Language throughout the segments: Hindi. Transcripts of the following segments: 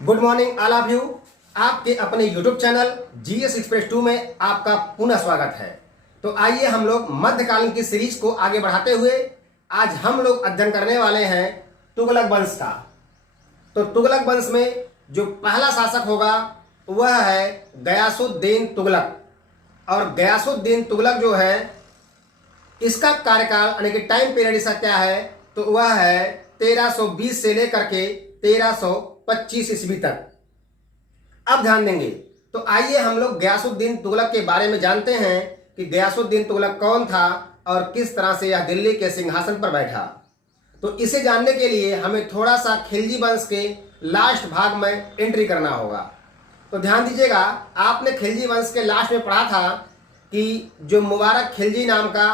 Good morning all of you. आपके अपने यूट्यूब चैनल जीएस एक्सप्रेस 2 में आपका पुनः स्वागत है। तो आइए हम लोग मध्यकालीन की सीरीज को आगे बढ़ाते हुए आज हम लोग अध्ययन करने वाले हैं तुगलक वंश का। तो तुगलक वंश में जो पहला शासक होगा वह है गयासुद्दीन तुगलक। और गयासुद्दीन तुगलक जो है इसका कार्यकाल यानी कि टाइम पीरियड इसका क्या है, तो वह है 1320 से लेकर के 1325 ईस्वी तक। अब ध्यान देंगे तो आइए हम लोग गयासुद्दीन तुगलक के बारे में जानते हैं कि गयासुद्दीन तुगलक कौन था और किस तरह से यह दिल्ली के सिंहासन पर बैठा। तो इसे जानने के लिए हमें थोड़ा सा खिलजी वंश के लास्ट भाग में एंट्री करना होगा। तो ध्यान दीजिएगा, आपने खिलजी वंश के लास्ट में पढ़ा था कि जो मुबारक खिलजी नाम का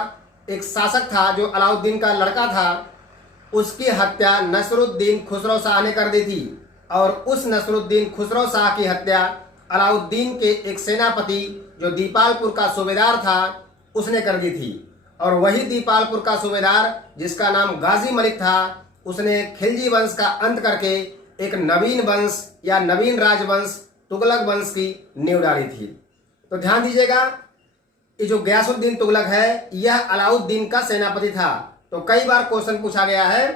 एक शासक था जो अलाउद्दीन का लड़का था, उसकी हत्या नसरुद्दीन खुसरो शाह ने कर दी थी। और उस नसरुद्दीन खुसरो शाह की हत्या अलाउद्दीन के एक सेनापति जो दीपालपुर का सूबेदार था उसने कर दी थी। और वही दीपालपुर का सूबेदार जिसका नाम गाजी मलिक था, उसने खिलजी वंश का अंत करके एक नवीन वंश या नवीन राजवंश तुगलक वंश की नींव डाली थी। तो ध्यान दीजिएगा, ये जो गयासुद्दीन तुगलक है यह अलाउद्दीन का सेनापति था। तो कई बार क्वेश्चन पूछा गया है,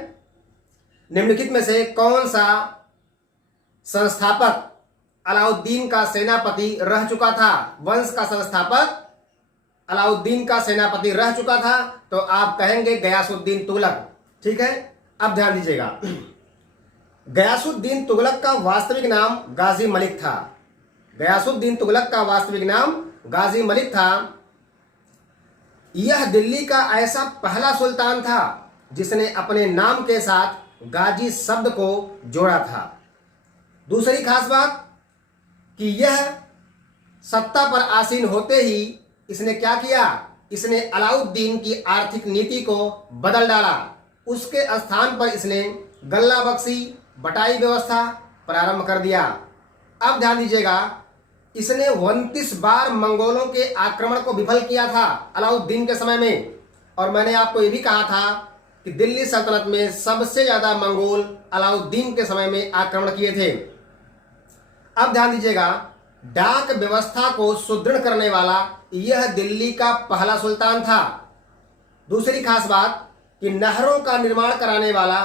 निम्नलिखित में से कौन सा संस्थापक अलाउद्दीन का सेनापति रह चुका था? वंश का संस्थापक अलाउद्दीन का सेनापति रह चुका था, तो आप कहेंगे गयासुद्दीन तुगलक। ठीक है, अब ध्यान दीजिएगा, गयासुद्दीन तुगलक का वास्तविक नाम गाजी मलिक था। गयासुद्दीन तुगलक का वास्तविक नाम गाजी मलिक था। यह दिल्ली का ऐसा पहला सुल्तान था जिसने अपने नाम के साथ गाजी शब्द को जोड़ा था। दूसरी खास बात कि यह सत्ता पर आसीन होते ही इसने क्या किया, इसने अलाउद्दीन की आर्थिक नीति को बदल डाला। उसके स्थान पर इसने गल्ला बख्शी बटाई व्यवस्था प्रारंभ कर दिया। अब ध्यान दीजिएगा, इसने 29 बार मंगोलों के आक्रमण को विफल किया था अलाउद्दीन के समय में। और मैंने आपको यह भी कहा था कि दिल्ली सल्तनत में सबसे ज्यादा मंगोल अलाउद्दीन के समय में आक्रमण किए थे। अब ध्यान दीजिएगा, डाक व्यवस्था को सुदृढ़ करने वाला यह दिल्ली का पहला सुल्तान था। दूसरी खास बात कि नहरों का निर्माण कराने वाला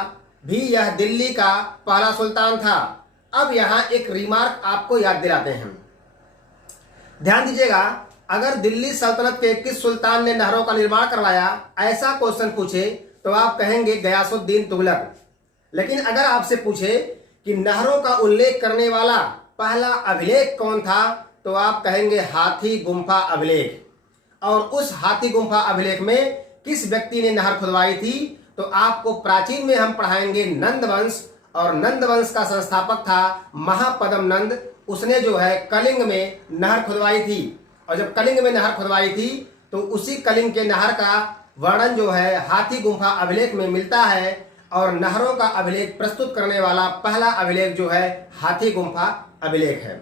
भी यह दिल्ली का पहला सुल्तान था। अब यहां एक रिमार्क आपको याद दिलाते हैं, ध्यान दीजिएगा, अगर दिल्ली सल्तनत के किस सुल्तान ने नहरों का निर्माण करवाया ऐसा क्वेश्चन पूछे तो आप कहेंगे गयासुद्दीन तुगलक। लेकिन अगर आपसे पूछे कि नहरों का उल्लेख करने वाला पहला अभिलेख कौन था, तो आप कहेंगे हाथी गुम्फा अभिलेख। और उस हाथी गुम्फा अभिलेख में किस व्यक्ति ने नहर खुदवाई थी, तो आपको प्राचीन में हम पढ़ाएंगे नंद वंश। और नंद वंश का संस्थापक था महापद्म नंद। उसने जो है कलिंग में नहर खुदवाई थी। और जब कलिंग में नहर खुदवाई थी तो उसी कलिंग के नहर का वर्णन जो है हाथी गुम्फा अभिलेख में मिलता है। और नहरों का अभिलेख प्रस्तुत करने वाला पहला अभिलेख जो है हाथी गुम्फा अभिलेख है।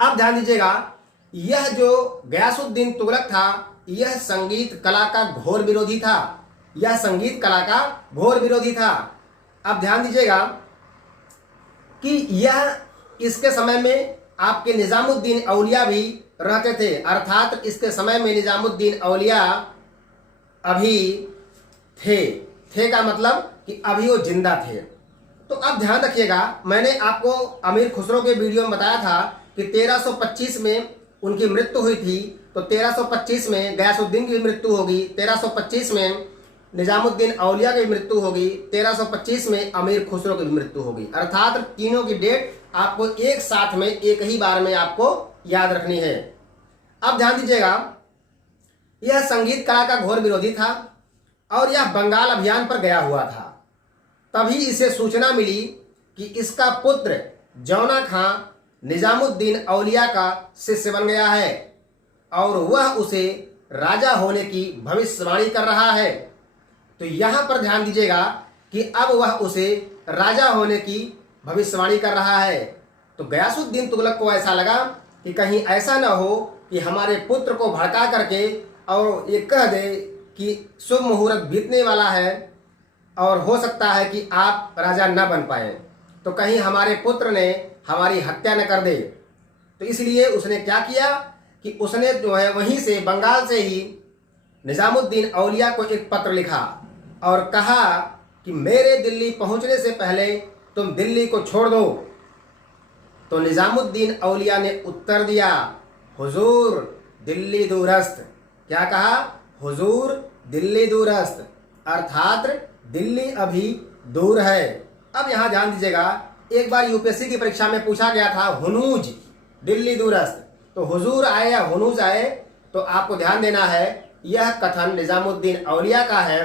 अब ध्यान दीजिएगा, यह जो गयासुद्दीन तुगलक था यह संगीत कला का घोर विरोधी था। यह संगीत कला का घोर विरोधी था। अब ध्यान दीजिएगा कि यह इसके समय में आपके निजामुद्दीन औलिया भी रहते थे। अर्थात इसके समय में निजामुद्दीन औलिया अभी थे का मतलब कि अभी वो जिंदा थे। तो अब ध्यान रखिएगा, मैंने आपको अमीर खुसरो के वीडियो में बताया था कि 1325 में उनकी मृत्यु हुई थी। तो 1325 में गयासुद्दीन की मृत्यु होगी, 1325 में निजामुद्दीन औलिया की मृत्यु होगी, 1325 में अमीर खुसरो की मृत्यु होगी। अर्थात तीनों की डेट आपको एक साथ में एक ही बार में आपको याद रखनी है। अब ध्यान दीजिएगा, यह संगीत कला का घोर विरोधी था और यह बंगाल अभियान पर गया हुआ था। तभी इसे सूचना मिली कि इसका पुत्र जौना खां निजामुद्दीन औलिया का शिष्य बन गया है और वह उसे राजा होने की भविष्यवाणी कर रहा है। तो यहां पर ध्यान दीजिएगा कि अब वह उसे राजा होने की भविष्यवाणी कर रहा है। तो गयासुद्दीन तुगलक को ऐसा लगा कि कहीं ऐसा ना हो कि हमारे पुत्र को भड़का करके और ये कह दे कि शुभ मुहूर्त बीतने वाला है और हो सकता है कि आप राजा न बन पाए। तो कहीं हमारे पुत्र ने हमारी हत्या न कर दे। तो इसलिए उसने क्या किया कि उसने जो है वहीं से बंगाल से ही निजामुद्दीन औलिया को एक पत्र लिखा और कहा कि मेरे दिल्ली पहुंचने से पहले तुम दिल्ली को छोड़ दो। तो निजामुद्दीन औलिया ने उत्तर दिया, हुजूर दिल्ली दूरस्थ। क्या कहा? हुजूर दिल्ली दूरस्थ, अर्थात दिल्ली अभी दूर है। अब यहां ध्यान दीजिएगा, एक बार यूपीएससी की परीक्षा में पूछा गया था हुनूज दिल्ली दूरस्थ, तो हुजूर आए या हुनूज आए, तो आपको ध्यान देना है यह कथन निजामुद्दीन औलिया का है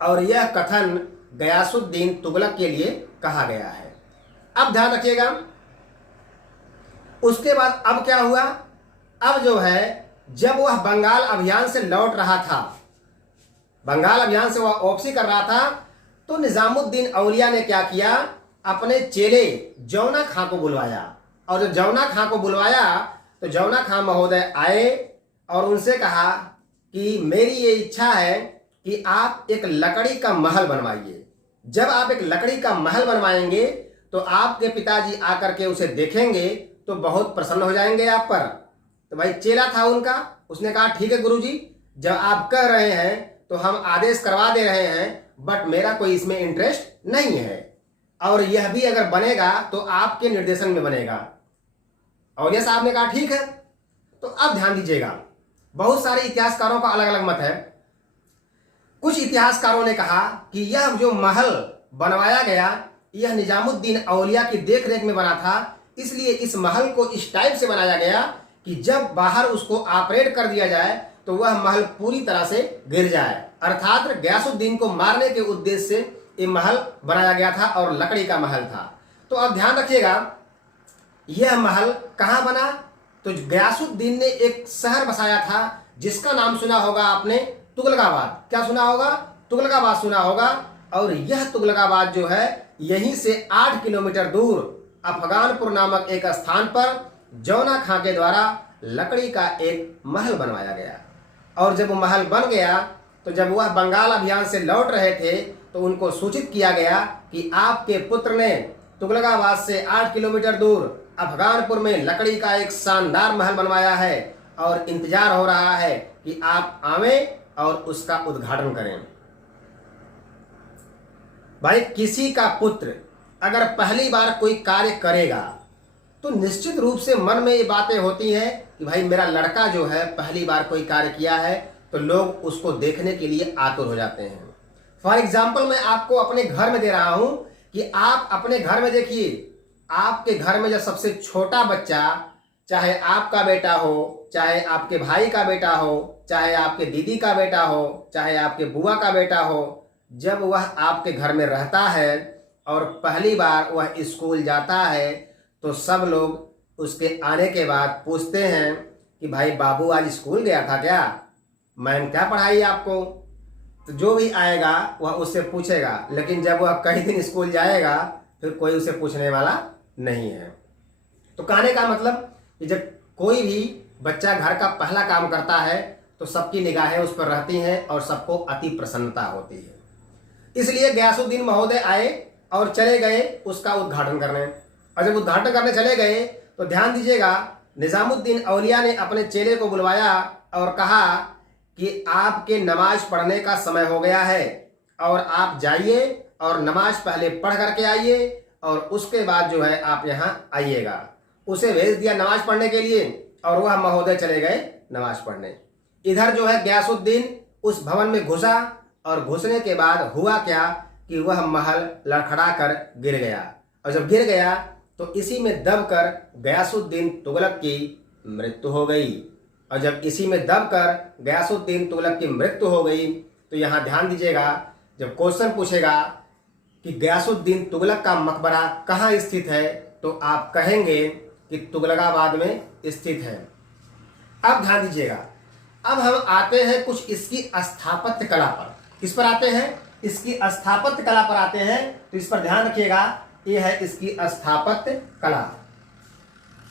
और यह कथन गयासुद्दीन तुगलक के लिए कहा गया है। अब ध्यान रखिएगा, उसके बाद अब क्या हुआ? अब जो है जब वह बंगाल अभियान से लौट रहा था, बंगाल अभियान से वह वापसी कर रहा था, तो निजामुद्दीन औलिया ने क्या किया? अपने चेले जौना खां को बुलवाया। और जब जौना खां को बुलवाया तो जौना खां महोदय आए और उनसे कहा कि मेरी ये इच्छा है कि आप एक लकड़ी का महल बनवाइए। जब आप एक लकड़ी का महल बनवाएंगे तो आपके पिताजी आकर के उसे देखेंगे तो बहुत प्रसन्न हो जाएंगे आप पर। तो भाई चेला था उनका, उसने कहा ठीक है गुरुजी, जब आप कह रहे हैं तो हम आदेश करवा दे रहे हैं, बट मेरा कोई इसमें इंटरेस्ट नहीं है, और यह भी अगर बनेगा तो आपके निर्देशन में बनेगा। और यह साहब ने कहा ठीक है। तो अब ध्यान दीजिएगा, बहुत सारे इतिहासकारों का अलग अलग मत है। कुछ इतिहासकारों ने कहा कि यह जो महल बनवाया गया यह निजामुद्दीन औलिया की देखरेख में बना था, इसलिए इस महल को इस टाइप से बनाया गया कि जब बाहर उसको ऑपरेट कर दिया जाए तो वह महल पूरी तरह से गिर जाए। अर्थात गयासुद्दीन को मारने के उद्देश्य से ये महल बनाया गया था और लकड़ी का महल था। तो अब ध्यान रखिएगा, यह महल कहाँ बना? तो गयासुद्दीन ने एक शहर बसाया था जिसका नाम सुना होगा आपने, तुगलकाबाद। क्या सुना होगा? तुगलकाबाद सुना होगा। और यह तुगलकाबाद जो है यहीं से 8 किलोमीटर दूर अफगानपुर नामक एक स्थान पर जौना खां के द्वारा लकड़ी का एक महल बनवाया गया। और जब वो महल बन गया तो जब वह बंगाल अभियान से लौट रहे थे तो उनको सूचित किया गया कि आपके पुत्र ने तुगलकाबाद से 8 किलोमीटर दूर अफगानपुर में लकड़ी का एक शानदार महल बनवाया है और इंतजार हो रहा है कि आप आवें और उसका उद्घाटन करें। भाई किसी का पुत्र अगर पहली बार कोई कार्य करेगा तो निश्चित रूप से मन में ये बातें होती हैं कि भाई मेरा लड़का जो है पहली बार कोई कार्य किया है, तो लोग उसको देखने के लिए आतुर हो जाते हैं। फॉर एग्जाम्पल मैं आपको अपने घर में दे रहा हूं कि आप अपने घर में देखिए, आपके घर में जब सबसे छोटा बच्चा, चाहे आपका बेटा हो, चाहे आपके भाई का बेटा हो, चाहे आपके दीदी का बेटा हो, चाहे आपके बुआ का बेटा हो, जब वह आपके घर में रहता है और पहली बार वह स्कूल जाता है तो सब लोग उसके आने के बाद पूछते हैं कि भाई बाबू आज स्कूल गया था क्या? मैम क्या पढ़ाई आपको? तो जो भी आएगा वह उससे पूछेगा, लेकिन जब वह कई दिन स्कूल जाएगा फिर कोई उसे पूछने वाला नहीं है। तो कहने का मतलब कि जब कोई भी बच्चा घर का पहला काम करता है तो सबकी निगाहें उस पर रहती हैं और सबको अति प्रसन्नता होती है। इसलिए गयासुद्दीन महोदय आए और चले गए उसका उद्घाटन करने। और जब उद्घाटन करने चले गए तो ध्यान दीजिएगा, निजामुद्दीन औलिया ने अपने चेले को बुलवाया और कहा कि आपके नमाज पढ़ने का समय हो गया है और आप जाइए और नमाज पहले पढ़ करके आइए और उसके बाद जो है आप यहाँ आइएगा। उसे भेज दिया नमाज पढ़ने के लिए और वह महोदय चले गए नमाज पढ़ने। इधर जो है गयासुद्दीन उस भवन में घुसा और घुसने के बाद हुआ क्या कि वह महल लड़खड़ा कर गिर गया। और जब गिर गया तो इसी में दबकर गयासुद्दीन तुगलक की मृत्यु हो गई। और जब इसी में दबकर गयासुद्दीन तुगलक की मृत्यु हो गई तो यहाँ ध्यान दीजिएगा, जब क्वेश्चन पूछेगा कि गयासुद्दीन तुगलक का मकबरा कहाँ स्थित है तो आप कहेंगे कि तुगलकाबाद में स्थित है। अब ध्यान दीजिएगा, अब हम आते हैं कुछ इसकी स्थापत्य कला पर। किस पर आते हैं? इसकी स्थापत्य कला पर आते हैं। तो इस पर ध्यान रखिएगा, यह है इसकी स्थापत्य कला।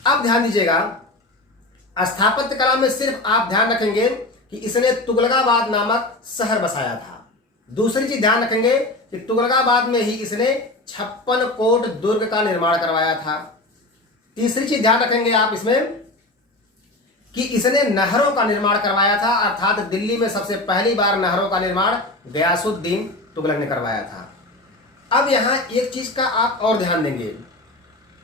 अब ध्यान दीजिएगा, स्थापत्य कला में सिर्फ आप ध्यान रखेंगे कि इसने तुगलकाबाद नामक शहर बसाया था। दूसरी चीज ध्यान रखेंगे कि तुगलकाबाद में ही इसने 56 कोट दुर्ग का निर्माण करवाया था। तीसरी चीज ध्यान रखेंगे आप इसमें कि इसने नहरों का निर्माण करवाया था, अर्थात दिल्ली में सबसे पहली बार नहरों का निर्माण गयासुद्दीन तुगलक ने करवाया था। अब यहां एक चीज का आप और ध्यान देंगे,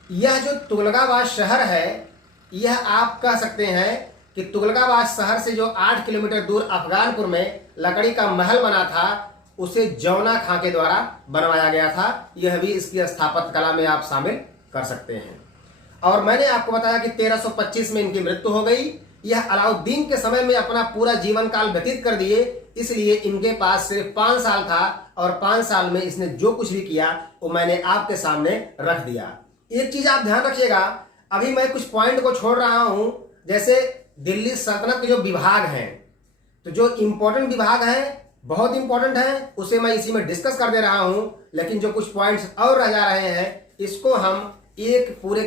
यह जो तुगलकाबाद शहर है, यह आप कह सकते हैं कि तुगलकाबाद शहर से जो 8 किलोमीटर दूर अफगानपुर में लकड़ी का महल बना था, उसे जौना खां के द्वारा बनवाया गया था। यह भी इसकी स्थापत्य कला में आप शामिल कर सकते हैं। और मैंने आपको बताया कि 1325 में इनकी मृत्यु हो गई। यह अलाउद्दीन के समय में अपना पूरा जीवन काल व्यतीत कर दिए, इसलिए इनके पास सिर्फ 5 साल था और 5 साल में इसने जो कुछ भी किया वो मैंने आपके सामने रख दिया। एक चीज आप ध्यान रखिएगा, अभी मैं कुछ पॉइंट को छोड़ रहा हूं, जैसे दिल्ली सल्तनत के जो विभाग हैं, तो जो इंपॉर्टेंट विभाग हैं, बहुत इंपॉर्टेंट है, उसे मैं इसी में डिस्कस कर दे रहा हूं। लेकिन जो कुछ पॉइंट्स और रह जा रहे हैं, इसको हम एक पूरे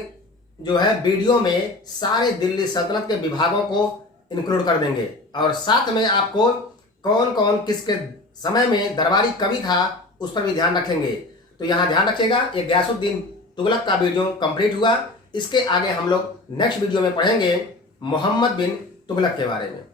जो है वीडियो में सारे दिल्ली सल्तनत के विभागों को इंक्लूड कर देंगे और साथ में आपको कौन कौन किसके समय में दरबारी कवि था उस पर भी ध्यान रखेंगे। तो यहां ध्यान रखिएगा, ये गयासुद्दीन तुगलक का वीडियो कंप्लीट हुआ। इसके आगे हम लोग नेक्स्ट वीडियो में पढ़ेंगे मोहम्मद बिन तुगलक के बारे में।